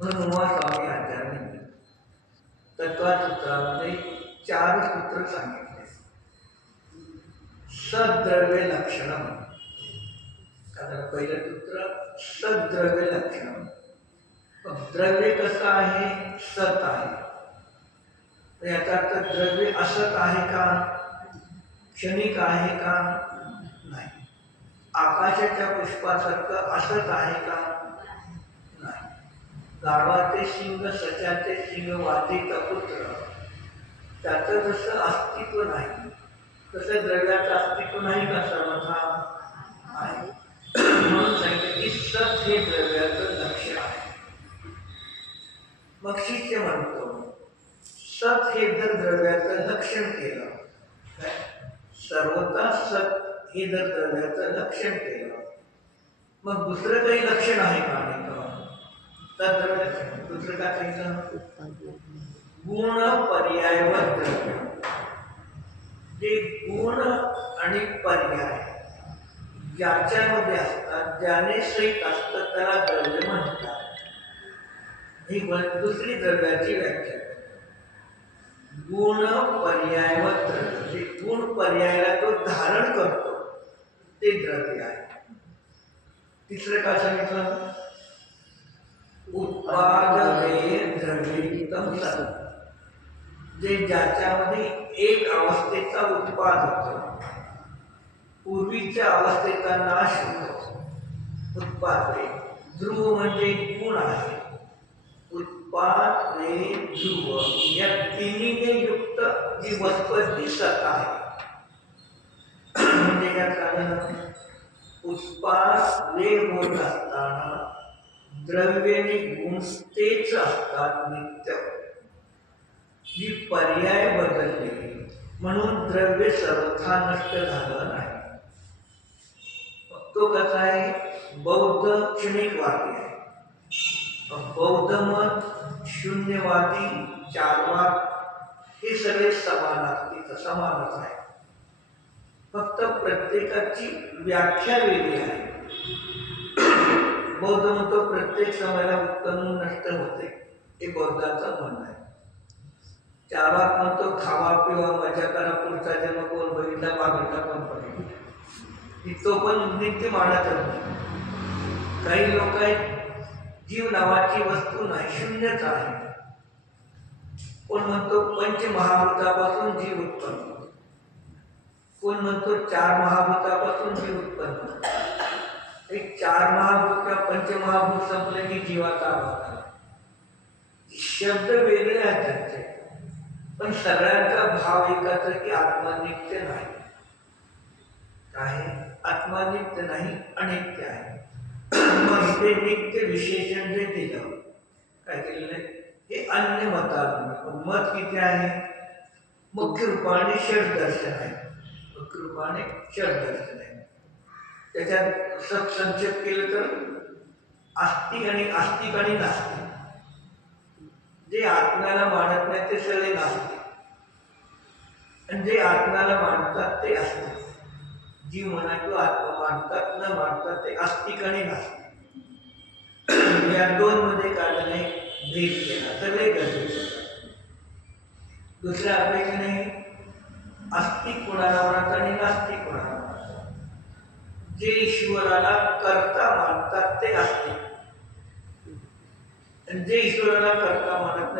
म्हणून स्वामी आचार्यांनी तत्वसूत्रामध्ये 4 सूत्र सांगितले. सद्द्रव्य लक्षणम. पहिलं सूत्र सद्द्रव्य लक्षणम. द्रव्य कसं आहे? सत आहे. याचा अर्थ द्रव्य असत आहे का? क्षणिक आहे का? नाही. आकाशाच्या पुष्पासारखं असत आहे का? नाही. गाढवाचे शिंग, सशाचे शिंग, वाजेचा पुत्र, त्याचं जसं अस्तित्व नाही तसं द्रव्याचं अस्तित्व नाही का? सर्वथा आहे. म्हणून सांगितलं की सत हे द्रव्याचं लक्ष आहे. मग शिष्य म्हणतो सत हे जर द्रव्याचं लक्षण केलं, सर्वता सत हे जर द्रव्याचं लक्षण केलं, मग दुसरं काही लक्षण आहे का? दुसरं काय सांगितलं? गुण पर्यायवर द्रव्य. जे गुण आणि पर्याय ज्याच्यामध्ये असतात, ज्याने सहित असतं, त्याला द्रव्य म्हणतात. ही दुसरी द्रव्याची व्याख्या. गुण पर्यायवर द्रव्य. जे गुण पर्यायाला तो धारण करतो ते द्रव्य आहे. तिसरं काय सांगितलं? उत्पादने द्रव्ययुक्तम सत्. जे ज्याच्यामध्ये एक अवस्थेचा उत्पाद होतो, पूर्वीच्या अवस्थेचा नाश होतो. उत्पादने. ध्रुव म्हणजे गुण आहे. उत्पाद, वे, ध्रुव या तिन्हीने युक्त जी वस्तू ती सत आहे. म्हणजे यात कारण उत्पाद वे होत असताना द्रव्याने गुण तेच असतात नित्य. जी पर्याय बदलले म्हणून द्रव्य सर्वथा नष्ट झालं नाही. तो कसा आहे? बौद्ध क्षणिकवादी आहे. बौद्ध मत शून्यवादी, चारवाद हे सगळे समानच आहे. फक्त प्रत्येकाची व्याख्या वेगळी आहे. बौद्ध म्हणतो प्रत्येक समयाला उत्पन्न नष्ट होते, हे बौद्धाचं म्हणणं आहे. चारवाद म्हणतो खावा पिवा मजा करा, पुढचा जन्म कोण बघितला, मागचा कोण बघितला, तो पण नित्य मानतच नाही. काही लोक आहेत जीव नावाची वस्तू नाही, शून्यच आहे. कोण म्हणतो पंचमहाभूतापासून जीव उत्पन्न, कोण म्हणतो 4 महाभूतापासून जीव उत्पन्न. एक 4 महाभूत किंवा पंचमहाभूत संपले की जीवाचा अभाव झाला. शब्द वेगळे आहेत त्यांचे, पण सगळ्यांचा भाव एकाच की आत्मा नित्य नाही. काय? आत्मा नित्य नाही, अनित्य आहे. मग ते नित्य विशेषण जे दिलं, काय केलेलं आहे? हे अन्य मतात मत किती आहे? मुख्य रूपाने षड दर्शन आहे. मुख्य रूपाने षड दर्शन आहे. त्याच्यात संक्षेप केलं तर आस्तिक आणि नास्तिक. जे आत्म्याला मानत नाही ते सगळे नास्तिक, आणि जे आत्म्याला मानतात ते आस्तिक. जीव म्हणायचो आत्मा मानतात न मानतात ते आस्तिक आणि नास्तिक. या 2 मध्ये काढणे भेद केला. सगळे गरजेचे. दुसऱ्या अपेक्षेने आस्तिक कोणाला म्हणतात आणि नास्तिक कोणाला म्हणतात. जे ईश्वराला कर्ता मानतात ते आस्तिक, आणि जे ईश्वराला कर्ता मानत